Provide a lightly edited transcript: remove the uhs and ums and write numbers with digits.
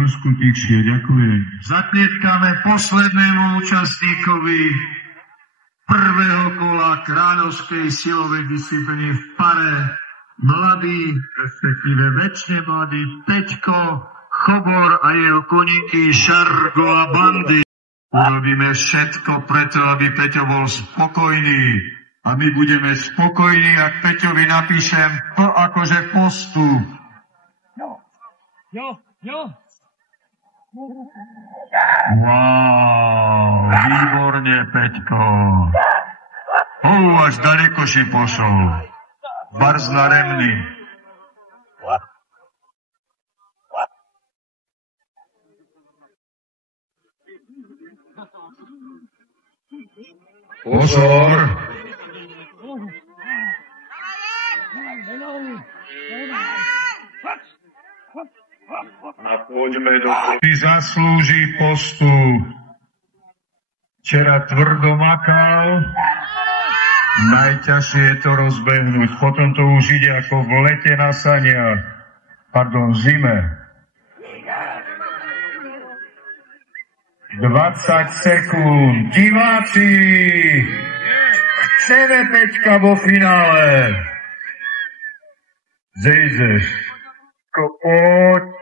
Trošku tichšie, ďakujem. Zatlieskame poslednému účastníkovi prvého kola kráľovskej silovej disciplíny v pare. Mladý, respektíve väčšine mladý Peťko Chobor a jeho koníky Šargo a Bandy. Urobíme všetko preto, aby Peťo bol spokojný. A my budeme spokojní, ak Peťovi napíšem P akože postup. Jo. Wow, výborne, Peťko. Až daleko si pošol. Barz na remny. Pozor! A poďme do... Si zaslúži postup. Včera tvrdo makal. Najťažšie je to rozbehnúť. Potom to už ide ako v lete na saniach. Pardon, v zime. 20 sekúnd. Diváci! Chceme Peťka vo finále. Zejzeš. Poď.